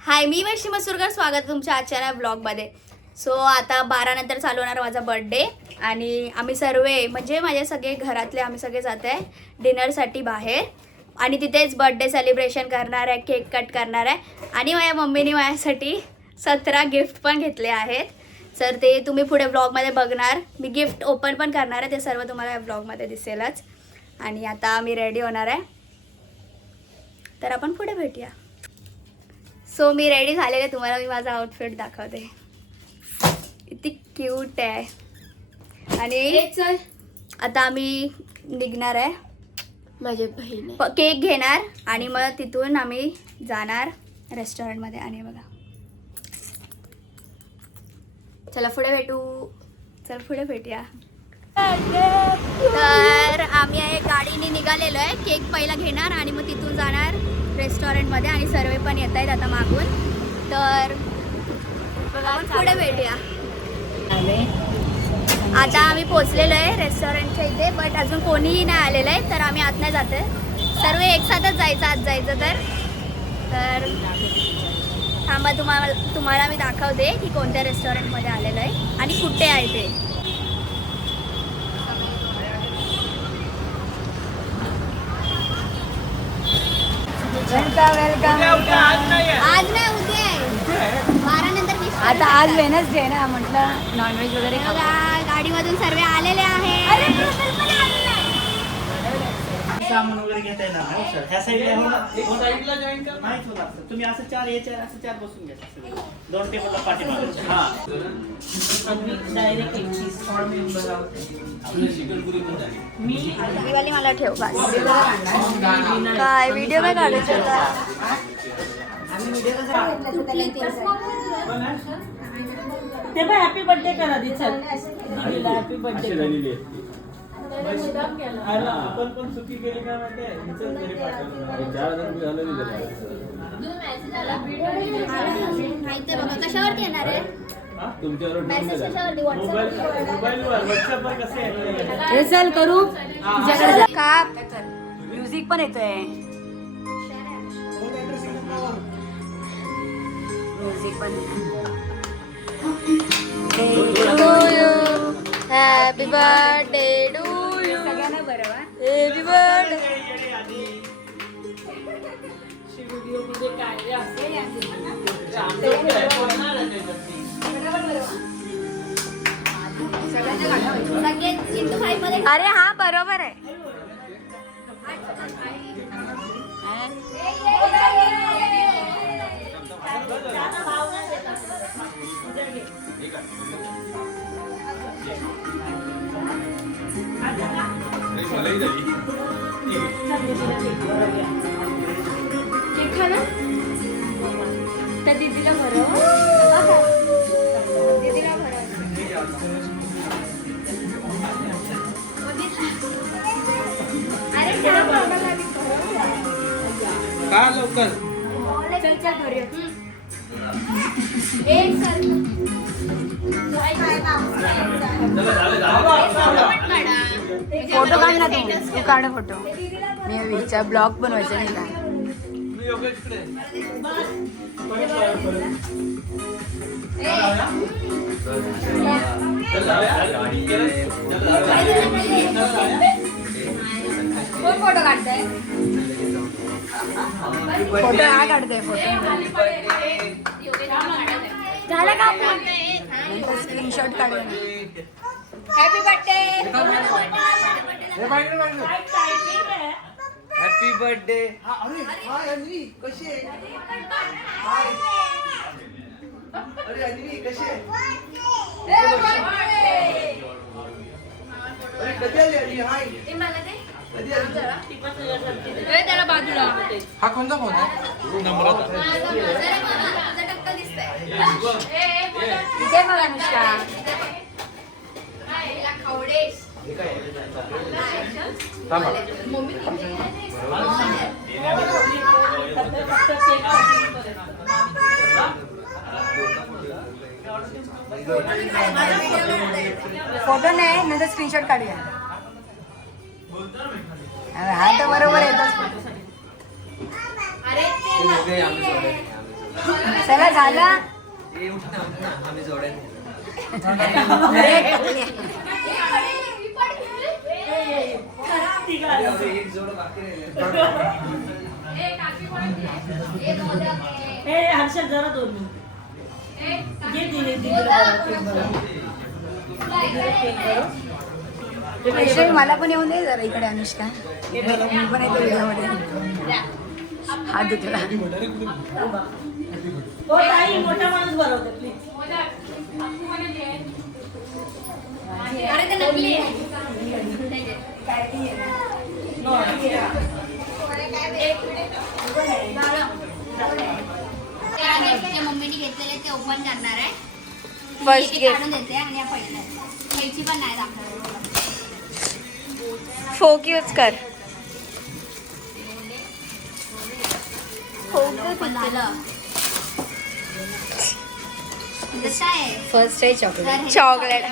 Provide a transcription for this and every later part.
हाय, मी वैष्णवी मसूरकर. स्वागत तुमच्या आजच्या ब्लॉगमध्ये. सो आता 12 नंतर चालू होणार माझा बर्थडे आणि आम्ही सर्व म्हणजे माझे सगळे घरातले आम्ही सगळे जात आहे डिनरसाठी बाहेर आणि तिथेच बर्थडे सेलिब्रेशन करणार आहे, केक कट करणार आहे आणि माझ्या मम्मीने माझ्यासाठी 17 गिफ्ट पण घेतले आहेत. तर ते तुम्ही पुढे ब्लॉगमध्ये बघणार. मी गिफ्ट ओपन पण करणार आहे, ते सर्व तुम्हाला या ब्लॉगमध्ये दिसेलच. आणि आता आम्ही रेडी होणार आहे, तर आपण पुढे भेटूया. सो मी रेडी झालेले, तुम्हाला मी माझा आउटफिट दाखवते. किती क्यूट आहे. आणि आता आम्ही निघणार आहे, माझे बहीण केक घेणार आणि मग तिथून आम्ही जाणार रेस्टॉरंटमध्ये. आणि बघा, चला पुढे भेटू. चल पुढे भेटूया. तर आम्ही गाडीने निघालेलो आहे. केक पहिला घेणार आणि मग तिथून जाणार रेस्टॉरंटमध्ये आणि सर्व पण येत आहेत आता मागून. तर आपण पुढे भेटूया. आता आम्ही पोचलेलो आहे रेस्टॉरंटच्या इथे, बट अजून कोणीही नाही आलेलं आहे. तर आम्ही आत नाही जात आहे, सर्व एकसाथच जायचं आत जायचं. तर थांबा, तुम्हाला मी दाखवते की कोणत्या रेस्टॉरंटमध्ये आलेलं आहे आणि कुठे आहे ते. वेलकम. आज नाही, उद्या आहे 12 नंतर. आता आज वेनसडे आहे ना, म्हटलं नॉनव्हेज वगैरे गाडीमधून सर्व आलेले आहेत. सामान वगैरे घेता येणार नाही सर. ह्या साईडला जॉईन कर माहित होणार सर. तुम्ही असं चार असं चार बसून घ्या सगळे. 2 टेबलला पाठीमागे. हां, आम्ही डायरेक्ट एक चीज फॉर मेंबर आहोत. दिवाळी मला ठेव बस. काय व्हिडिओ काय काढायचा होता? ते पण हॅपी बर्थडे करा दी. चल हॅपी बर्थडे. आपण पण चुकी केली का माहिती आहे. हिचं घरी पाठवलं. 4000 रुपये झालं माहिती बघा कशावरती येणार आहे. तुमच्यावर मेसेज कशावरती? मोबाईलवर व्हॉट्सअपवर कसे आहे. हे चल करू तुझ्याकडे का म्युझिक पण येतोय. म्युझिक पण हॅपी बर्थडे टू यू. सगळ्यांना बरोबर. Happy birthday. अरे हा बरोबर आहे. त्या दीदीला बरोबर. दीदीला भरव. अरे का लवकर चलच्या घरी. फोटो काढ ना तू काढ फोटो. मी विचार ब्लॉग बनवायचा नाही का. फोटो काढताय. फोटो हा काढतोय. फोटो झालं का? स्क्रीनशॉट काढून. Happy birthday. Happy birthday. अरे हाय अन्वी, कशी आहे? हाय. अरे अन्वी कशी आहे? अरे कधी आली अन्वी? हाय. कधी आली? त्याला बाजूला. हा कोणता फोन आहे? नम्रता. इथे बघा अनुष्का. फोटो नाही नंतर स्क्रीनशॉट काढूया. हा तर बरोबर येतच. अरे चला झाला. हे हर्षद जरा 2 मिनिट घे दीदीला वैष्णवी मला पण येऊन दे जरा इकडे अनुष्का. मी पण येते व्हिडिओमध्ये. हात दुखला. हो ताई मोठा माणूस बनवतो प्लीज. अरे ते नकली आहे. जे मम्मीने घेतलेले ते ओपन करणार आहे. फर्स्ट ते गिफ्ट. काढून देते आणि या पहिल्या खायची पण नाही दाखवणार. फोक यूज कर. पण झालं. जसं आहे. फर्स्ट आहे तर चॉकलेट.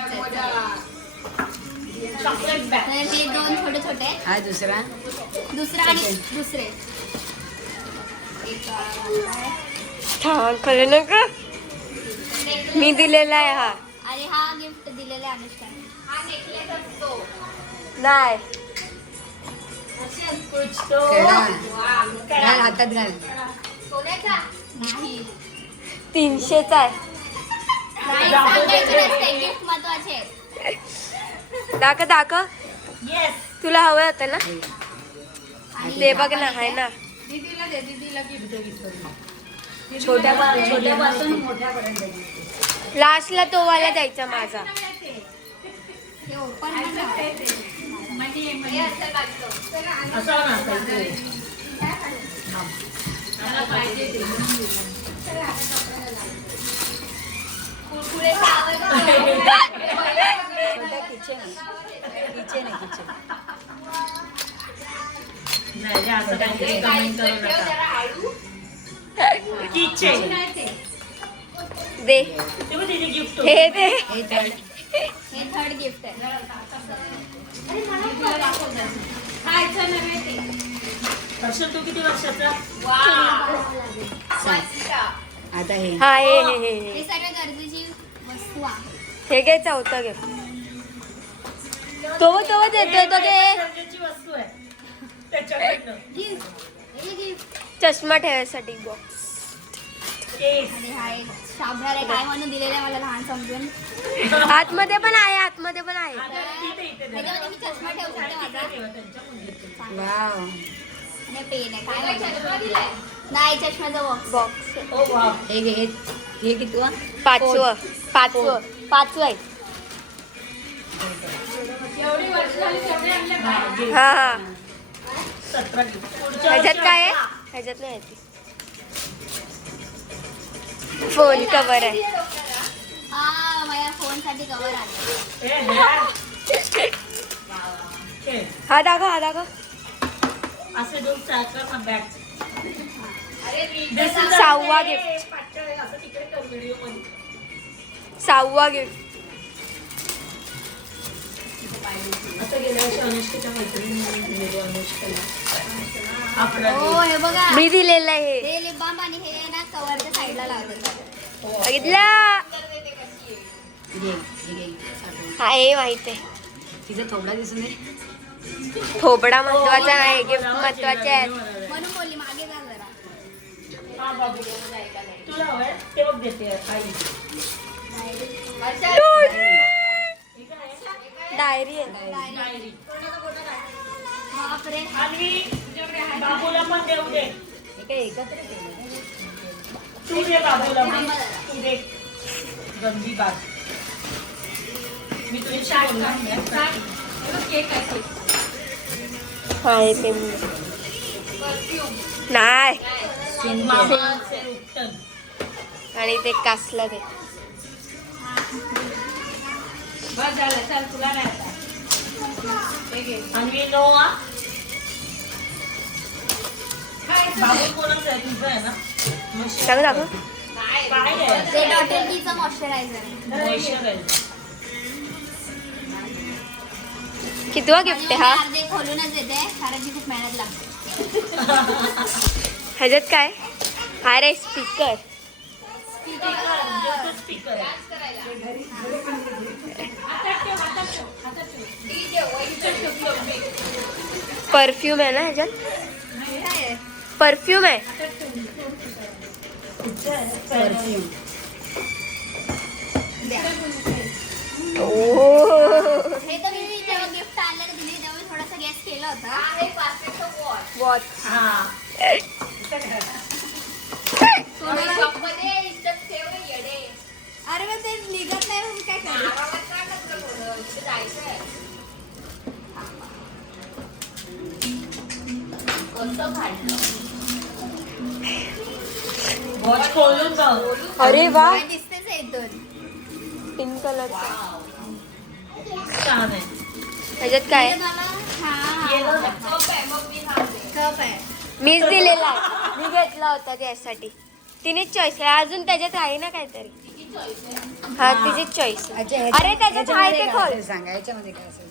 हे चॉकलेट. तर हे 2 छोटे छोटे. हा दुसरा. दुसरा आणि दुसरे. एक खरं नका. मी दिलेला आहे हा. आणि हा गिफ्ट दिलेला आहे अनुष्काने. हा नेकलेस असतो. नाही. कडा. घाल हातात घाल. सोन्याचा नाही. 300चा आहे. नाही सांगायचं नसते. गिफ्ट महत्वाचे आहे. दाखव दाखव. येस. तुला हवं होतं ना. आणि ते बघ ना आहे ना. छोट्यापासून मोठ्यापर्यंत. लास्टला तो वाला द्यायचा माझा. हे ओपन हे असं काढतो. असं ना कुरकुरे आवडतो. नाही असं काहीतरी कमेंट करू नका. किचन दे. ते बघ तिथे गिफ्ट. हे दे. हे थर्ड गिफ्ट आहे. खायचं नव्हे ते. हर्षद तू किती वर्षाचा? आता हे. हा हे हे हे हे सगळ्या गरजेची वस्तू आहे. हे घे. चौथा घे. तो देतोय तो घे. गरजेची वस्तू आहे त्याच्याकडनं. गिफ्ट. हे गिफ्ट. चष्मा ठेवायसाठी बॉक्स. केस. आणि हा एक शाबरार आहे. काय म्हणून दिलेला आहे मला लहान समजून. आतमध्ये पण आहे. आतमध्ये पण आहे. इथे त्याच्यामध्ये मी चष्मा ठेवू शकते माझा. ठेवा त्यांच्या मुलीचे. वाव. आणि पेन आहे. काय म्हणतात? नाही चष्म्याचा बॉक्स. बॉक्स. ओ वाव. हे घे. हे किती? पाचवं आहे. हा हा. 17. पुढच्या ह्याच्यात वर्षी काय आहे? ह्याच्यात नाही आहे. फोन कव्हर आहे. हा माझ्या फोन साठी कव्हर आले. हे द्या. हे. हा दाखव. असे 2 चाकर ना बॅग. सहावा गिफ्ट. असं तिकडे कर व्हिडिओ मध्ये. 6वा गिफ्ट. असं गेल्या वर्षी अनुष्काच्या मैत्रिणीने दिलेलं अनुष्काला. आपला हो हे बघा. मी दिलेलं आहे. हे लिप बाम आणि हे ना कव्हरच्या साईडला लावतात. बघितलं. हा हे माहित आहे. तिचा थोबडा दिसून दे. थोबडा महत्वाचा नाही. गिफ्ट महत्वाचे आहेत. म्हणून बोलली मागे जा जरा. हा बाबू तुला हवंय ते बघ देते आई. डायरी आहे. डायरी. बापरे. आणि बाबूला पण देऊ दे. हे काय एकत्र केलं? तू दे बाबूला पण. तू दे. गंदी बात. मी तुझी शाळा हा हे पेन नाही. आणि ते कासला दे. आणि नोआ बाबू कोणाचं आहे? तुझं आहे ना? दाखव. काय आहे? ते डॉटर टीचं मॉइश्चरायझर. मोइश्चरायझर. कितवा गिफ्ट आहे हा? अर्धे खोलूनच येते कारण की खूप मेहनत लागते. ह्याच्यात काय? हा रे स्पीकर. स्पीकर आहे. परफ्यूम आहे ना ह्याच्यात. परफ्यूम आहे. हे तर मी जेव्हा गिफ्ट आणलं दिली तेव्हा मी थोडासा गेस केला होता. वॉच. हा. अरे मग ते निघत नाही म्हणून काय करू. वॉच खोलून बघ. अरे वा, काय दिसतेच आहे इथून. Pink colour. छान आहे. ह्याच्यात काय आहे? कप आहे. मीच दिलेला आहे. मी घेतला होता त्यासाठी. तिनेच चॉईस आहे. अजून त्याच्यात आहे ना काहीतरी. हा तिचीच चॉईस. अरे त्याच्यात आहे ते खोल. सांगा याच्यामध्ये काय असेल.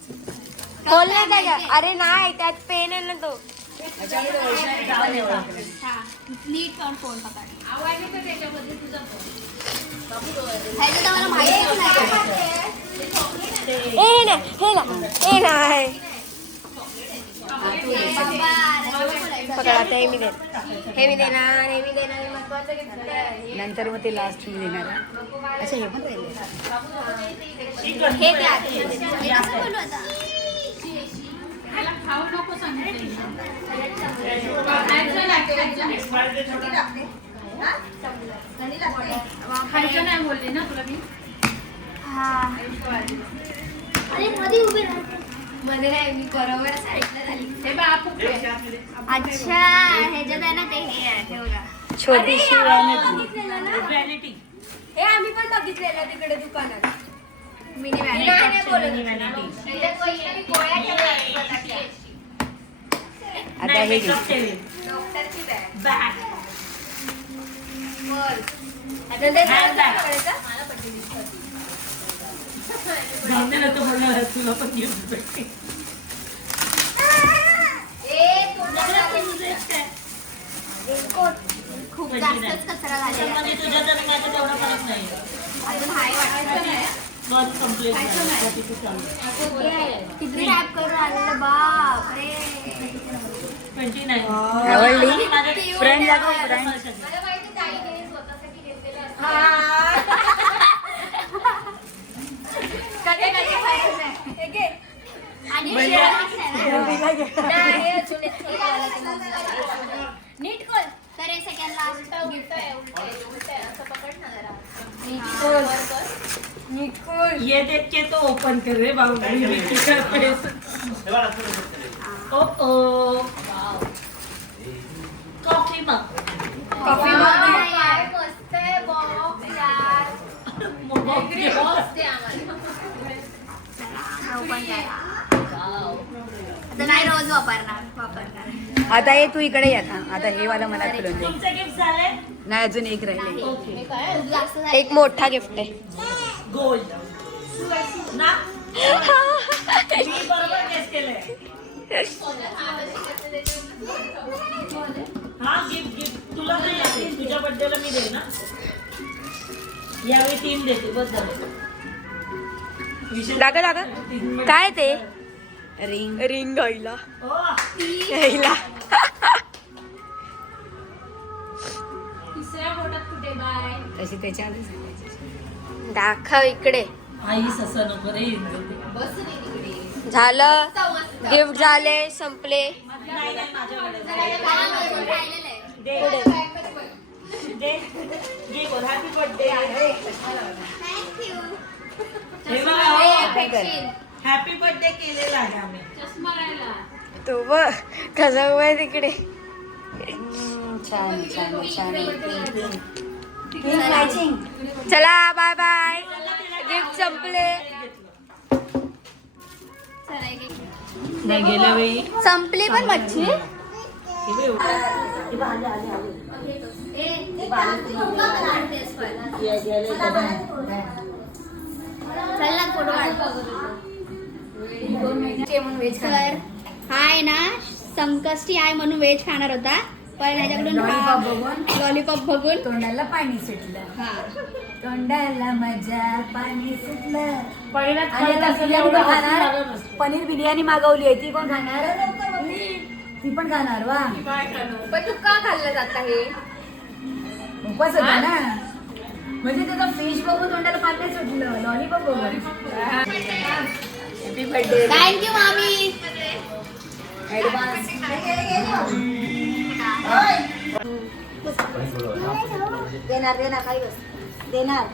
खोल ना त्याच्यात. अरे नाही त्यात पेन आहे ना तो. याच्यामध्ये वैशाली नाव नाही ओळखलं. हा नीट करून फोन पकड. ह्याचं तर मला माहितीच नाही. हे ना हे ना हे नाही. पकड आता हे मी देणार. हे मी देणार. हे मी देणार. हे महत्वाचं gift आहे. नंतर मग ते लास्ट मी देणार आहे. अच्छा हे पण राहिले. हे द्या. हे कसं बोलू आता. अरे मध्ये उभे राहा. मध्ये नाही मी बरोबर साईडला झाली. अच्छा ह्याच्यात आहे ना ते हे आहे हे बघा. छोटीशी व्हॅनिटी. हे आम्ही पण बघितलेलं तिकडे दुकानात. मिनी नाही बोलत. आता हे घे. बॅग. आता ते जाऊन दे ना, तो बोलणार तुला पण गिफ्ट भेटेल. खूप जास्तच कचरा झालेला आहे. म्हणजे तुझ्या तर माझ्या तेवढा फरक नाही. अजून हाय वाटतं. बस कंप्लीट झालं. किती चालू. किती रॅप करून आलेलं बाप रे. 29. आवडली. माझ्या फ्रेंड दाखव फ्रेंड. आणि नीट खोल. तर हे सेकंड लास्ट गिफ्ट आहे. ये देख के तो ओपन कर रे बाबू. ओ ओ कॉफी मग. कॉफी यार मस्त आहे बॉक्स यार. ओपन करा. आता नाही रोज वापरणार. आता हे तू इकडे ये आता हे वाला मला खुलून दे. तुमचे गिफ्ट झाले. नाही अजून एक राहिले. ओके. खूप जास्त झालं. एक मोठा गिफ्ट आहे. गोल्ड ना. मी बरोबर गेस केलंय. हा गिफ्ट तुला नाही आहे. तुझ्या बर्थडेला मी देईन ना. यावेळी 3 देते. बस झालं. दाखव दाखव. काय ते रिंग. रिंग आईला ओ, आईला. तशी त्याच्यामध्ये सांगायची. दाखव इकडे. आई ससा नको रे. झालं. गिफ्ट झाले संपले. नाही नाही माझ्याकडे. अजून राहिलेलं आहे. दे दे. घे बोल. Happy birthday. थँक्यू. हे बघा. हॅपी बर्थडे केलेला आहे आम्ही. तो बघ कसा उभा आहे तिकडे. छान छान छान. चला बाय बाय. गिफ्ट संपले. नाही गेल्या वेळी संपली पण मच्छी. चल ना फोटो काढ. तर हा आहे ना संकष्टी आहे म्हणून व्हेज खाणार होता. पण ह्याच्याकडून लॉलीपॉप बघून लॉलीपॉप बघून तोंडाला पाणी सुटलं. हा तोंडाला माझ्या पाणी सुटलं. पहिल्याच आणि आता कळलं बिर्याणी एवढं कोण हसून खाणार? आलं नसतं. पनीर बिर्याणी मागवली आहे, ती कोण खाणार? ती पण खाणार वा. काय करणार? पण तू का खाल्लं जाता हे उपवास होता ना, म्हणजे त्याचा फिश बघून तोंडाला पाणी सुटलं. लॉलीपॉप बघून. Happy birthday. थँक्यू मामी. ऍडव्हान्स. देणार देणार काही गोष्ट देणार.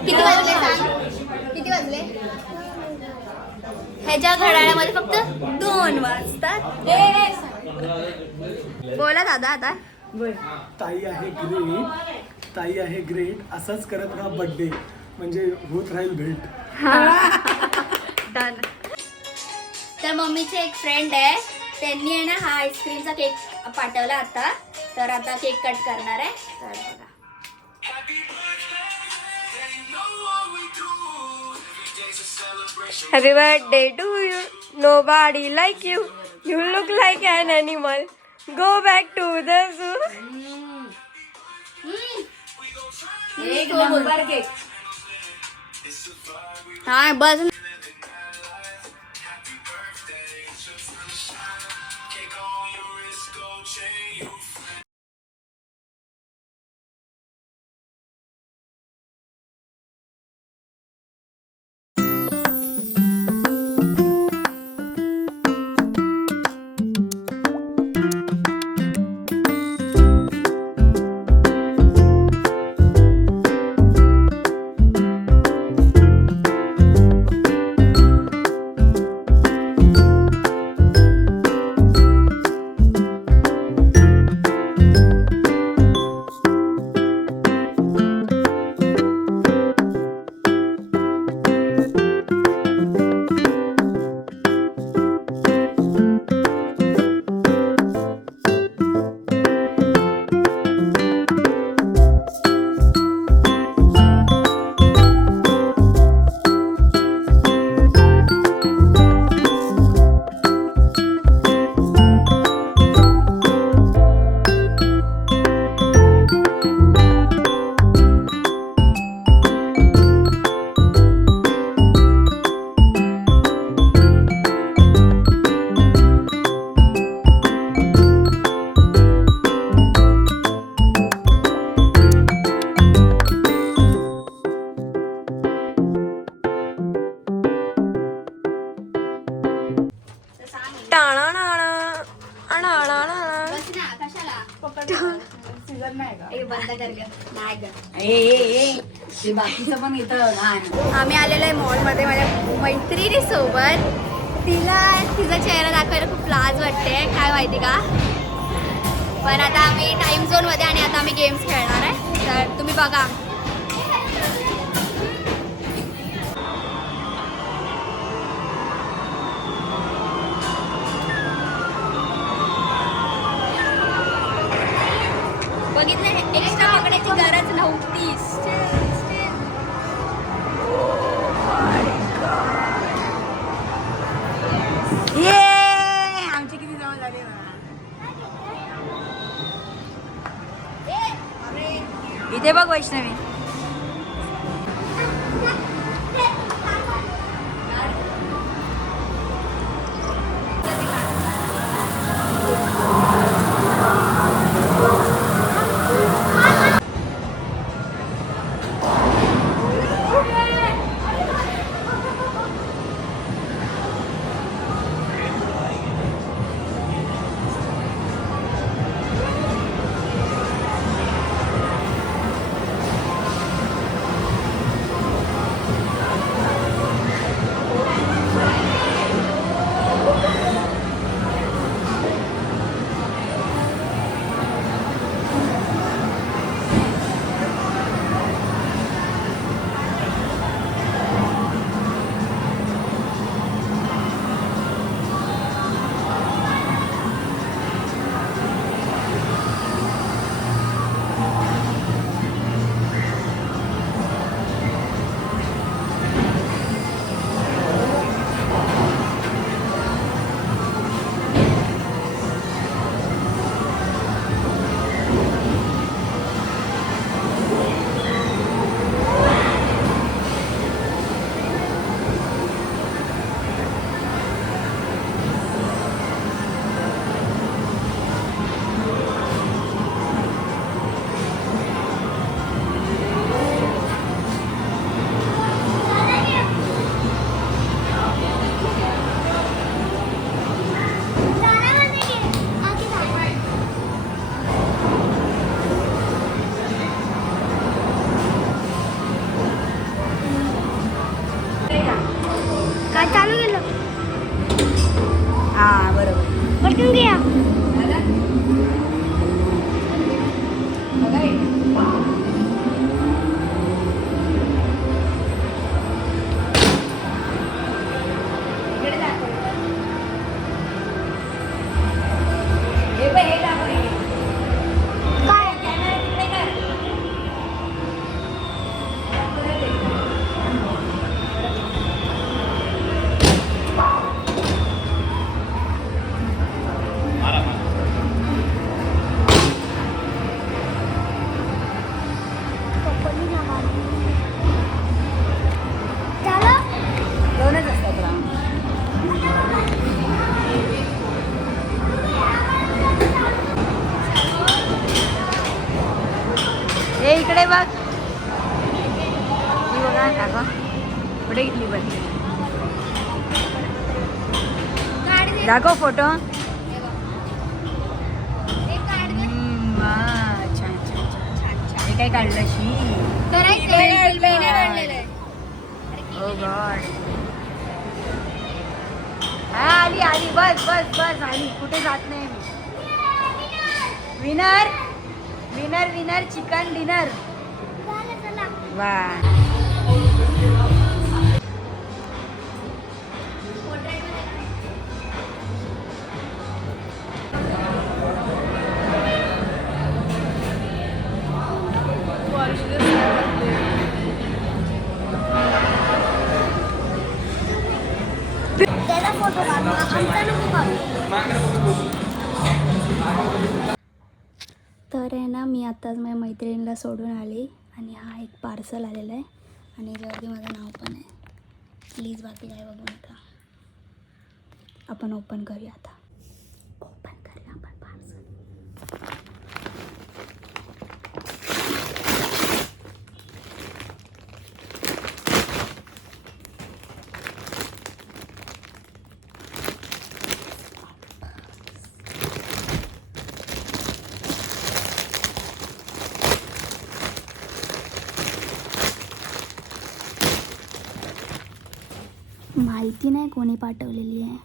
किती वाजले सांग? किती वाजले? ह्याच्या घड्याळामध्ये फक्त 2 वाजतात. बोला दादा आता. ताई आहे ग्रेट, ताई आहे ग्रेट, असंच करत राहा बर्थडे, म्हणजे होत राहील भेट. डन. तर मम्मीचे एक फ्रेंड आहे, त्यांनी आहे ना हा आईस्क्रीमचा केक पाठवला आता. तर आता केक कट करणार आहे. तर बघा. Happy birthday to you. Nobody like you. You look like an animal. Go back to the zoo. एक नंबर केक. हा बस. बस ना कशाला हे बंद कर गं. नाही गं. ते बाकीचं पण इथं लहान. आम्ही आलेलो आहे मॉलमध्ये माझ्या मैत्रिणीसोबत. तिला तिचा चेहरा दाखवायला खूप लाज वाटते, काय माहिती का. पण आता आम्ही टाइम झोनमध्ये आणि आता आम्ही गेम्स खेळणार आहे. तर तुम्ही बघा. बघितलं, एक्स्ट्रा पकडायची गरज नव्हती. आमचे किती जवळ झाले बघा. इथे बघ वैष्णवी. इकडे बघ. ही बघा काका कुठे घेतली पण दाखव फोटो. छान छान छान. हे काय काढलं शी. ओ गॉड. हा आली आली. बस बस बस आली. कुठे जात नाही मी. Winner winner winner chicken dinner. वा. त्याला फोटो काढ, आमचा नको काढू. तर आहे ना, मी आत्ताच माझ्या मैत्रिणीला सोडून आली आणि हा एक पार्सल आलेला आहे आणि याच्यावरती माझं नाव पण आहे. प्लीज बाकी काय बघू नका. आपण ओपन करूया आता. ओपन करूया आपण पार्सल. माहिती नाही कोणी पाठवलेली आहे.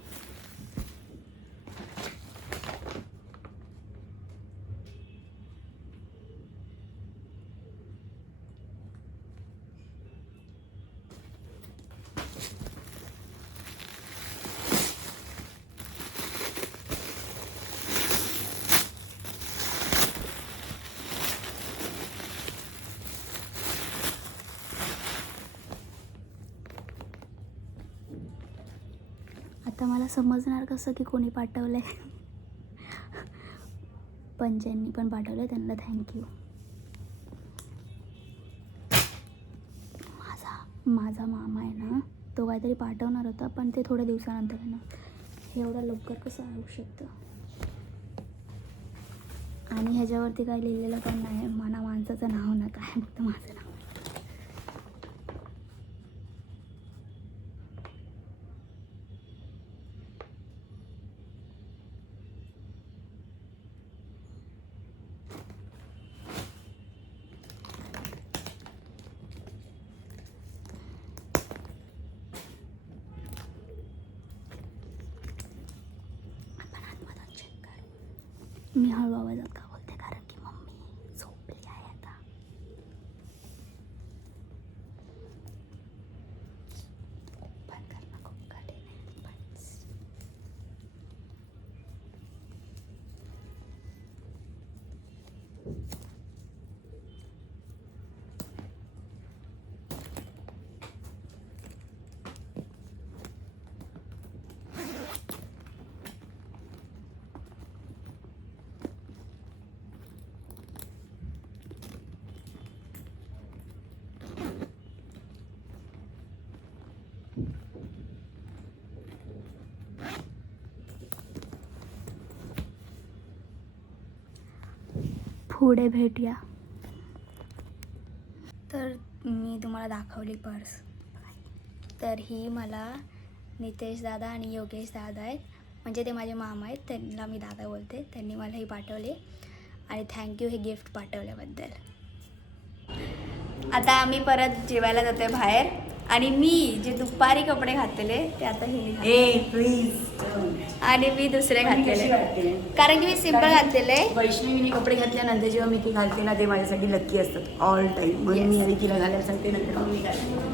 आता मला समजणार कसं की कोणी पाठवलं आहे. पण ज्यांनी पण पाठवलं त्यांना थँक्यू. माझा मामा आहे ना, तो काहीतरी पाठवणार होता पण ते थोड्या दिवसानंतर आहे ना. हे एवढं लवकर कसं येऊ शकतं. आणि ह्याच्यावरती काय लिहिलेलं पण नाही. मला माणसाचं नाव ना काय, फक्त माझं नाव. मी हळू आवाजात का बोलते कारण की मम्मी झोपली आहे आता. ओपन करणं खूप कठीण आहे पण पुढे भेटूया. तर मी तुम्हाला दाखवली पर्स. तर ही मला नितेश दादा आणि योगेश दादा आहेत, म्हणजे ते माझे मामा आहेत, त्यांना मी दादा बोलते. त्यांनी मला ही पाठवली आणि थँक्यू हे गिफ्ट पाठवल्याबद्दल. आता आम्ही परत जेवायला जातोय बाहेर आणि मी जे दुपारी कपडे घातलेले ते आता हे प्लीज. आणि मी दुसरे घातलेले कारण की मी सिम्पल घातलेले. वैष्णवीने कपडे घातल्यानंतर जेव्हा मी ती घालते ना ते माझ्यासाठी लक्की असतात ऑल टाईम. म्हणून मी आधी तिला घालायला सांगते, नंतर मग मी घालते.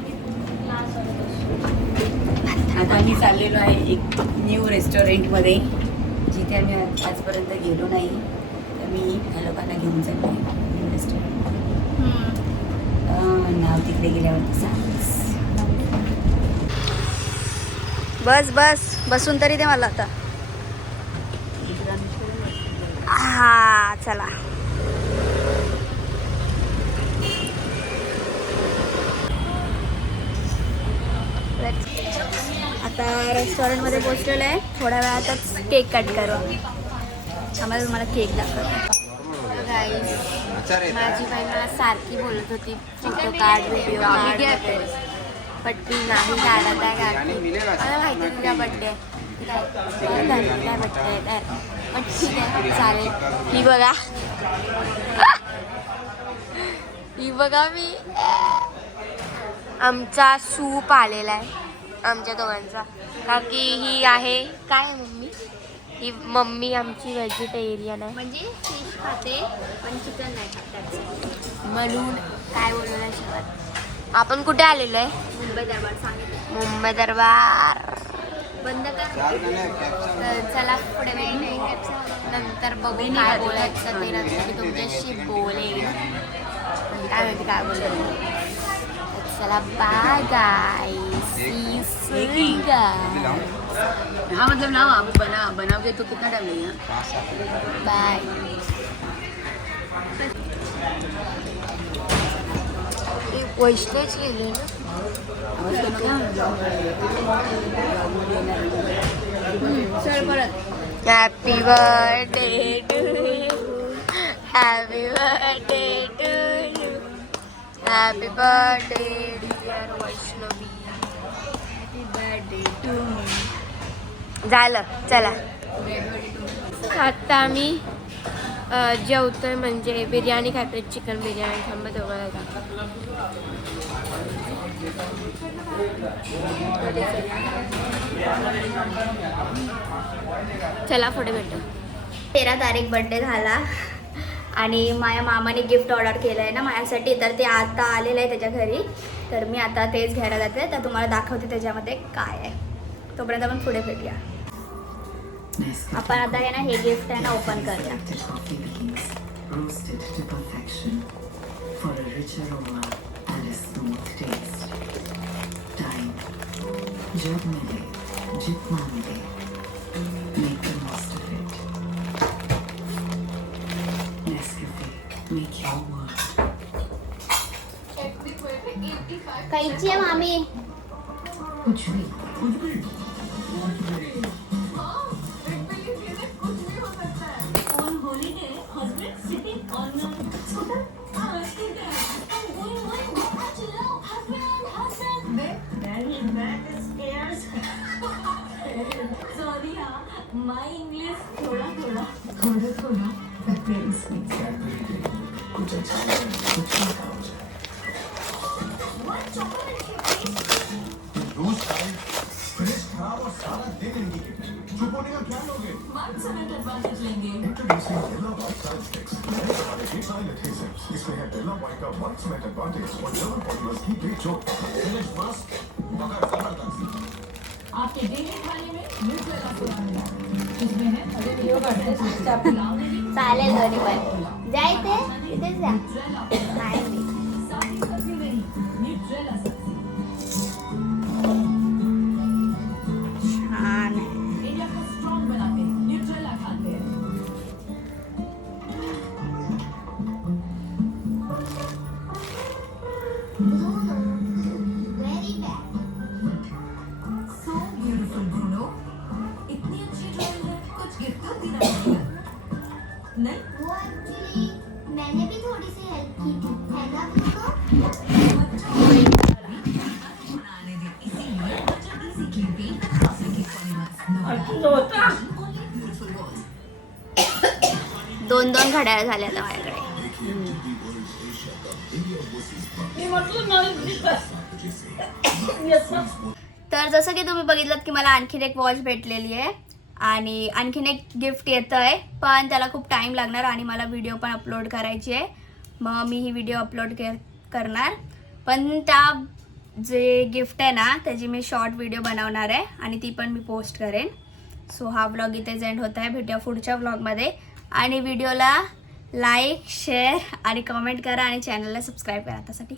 आता आम्ही चाललेलो आहे एक न्यू रेस्टॉरंटमध्ये जिथे आम्ही आजपर्यंत गेलो नाही. तर मी ह्या लोकांना घेऊन चाललो आहे न्यू रेस्टॉरंट. नाव तिकडे गेल्यावरती सांगस. बस बस बसून तरी दे मला आता. हा चला. आता रेस्टॉरंटमध्ये पोहोचलेलं आहे. थोड्या वेळातच केक कट करू. आम्हाला तुम्हाला केक दाखवतो. गाईस माझी बहीण मला सारखी बोलत होती फोटो काढ व्हिडिओ काढ पण ती नाही काढत आहे काढते मला माहिती तुझा बड्डे बड्डे पण ठीक आहे चालेल. ही बघा मी आमचा सूप आलेला आहे आमच्या दोघांचा का की ही आहे काय मम्मी ही मम्मी आमची व्हेजिटेरियन आहे म्हणजे फिश खाते पण चिकन नाही खात म्हणून काय बोलवलं शेवट. आपण कुठे आलेलो आहे? मुंबई दरबार सांगितलं मुंबई दरबार. बंद कर. तर चला पुढे भेटू नंतर बघू काय बोलायचं ते नंतर मी तुमच्याशी बोलेन काय माहिती काय बोलतो. चला बाय गाइस हाँ मतलब ना आप बनाओ के तो कितना टाइम लगेगा? बाय. वैष्णवच गेलो ना. चल परत. Happy birthday to you happy birthday to you happy birthday dear Vaishnavi happy birthday to me. झालं चला आता आम्ही जेवतोय म्हणजे बिर्याणी खातोय चिकन बिर्याणी. थांबत वगैरे चला पुढे भेटू. 13 तारीख बड्डे झाला आणि माझ्या मामाने गिफ्ट ऑर्डर केलं आहे ना माझ्यासाठी तर ते आता आलेलं आहे त्याच्या घरी तर मी आता तेच घ्यायला जाते तर तुम्हाला दाखवते त्याच्यामध्ये काय आहे. तोपर्यंत आपण पुढे भेटूया. आपण आता आहे ना हे गिफ्ट आहे ना ओपन करूया. Roasted to perfection for a rich aroma and a smooth taste. Time. जब मिले, जितना मिले, make the most of it. Nescafe, make your world. काहीची आहे मामी. कुछ भी. थोड़ा but very sweet. कुछ अच्छा है, कुछ मीठा हो जाए. रोज खाएं, फ्रेश खराब और सारा दिन इंडिकेटर. चुप होने का क्या लोगे? 1 मिनट एडवांटेज लेंगे. Introducing Della white side sticks. नए वाले के साइड एडहेसिव्स. इसमें है डेल्ला व्हाइट का 1 मिनट एडवांटेज और डबल पॉलीमर्स की ग्रेट चोट. फिनिश मस्त मगर जबरदस्त. आपके डेली खाने में न्यूट्रेला सोडा मिला इसमें है चालेल दोन्ही पण जायचे तिथेच जा. नाही मी. छान आहे. वो एक्चुअली मैंने भी थोड़ी सी हेल्प की थी है ना ब्रूनो? दोन घड्याळ झाल्या आता माझ्याकडे. तर जसं की तुम्ही बघितलं की मला आणखीन एक वॉच भेटलेली आहे आणि आणखीन एक गिफ्ट येतं आहे पण त्याला खूप टाईम लागणार आणि मला व्हिडिओ पण अपलोड करायची आहे. मग मी ही व्हिडिओ अपलोड करणार पण त्या जे गिफ्ट आहे ना त्याची मी शॉर्ट व्हिडिओ बनवणार आहे आणि ती पण मी पोस्ट करेन. सो हा व्लॉग इथेच एंड होत आहे. भेटूया पुढच्या व्लॉगमध्ये आणि व्हिडिओला लाईक शेअर आणि कमेंट करा आणि चॅनलला सबस्क्राईब करा त्यासाठी.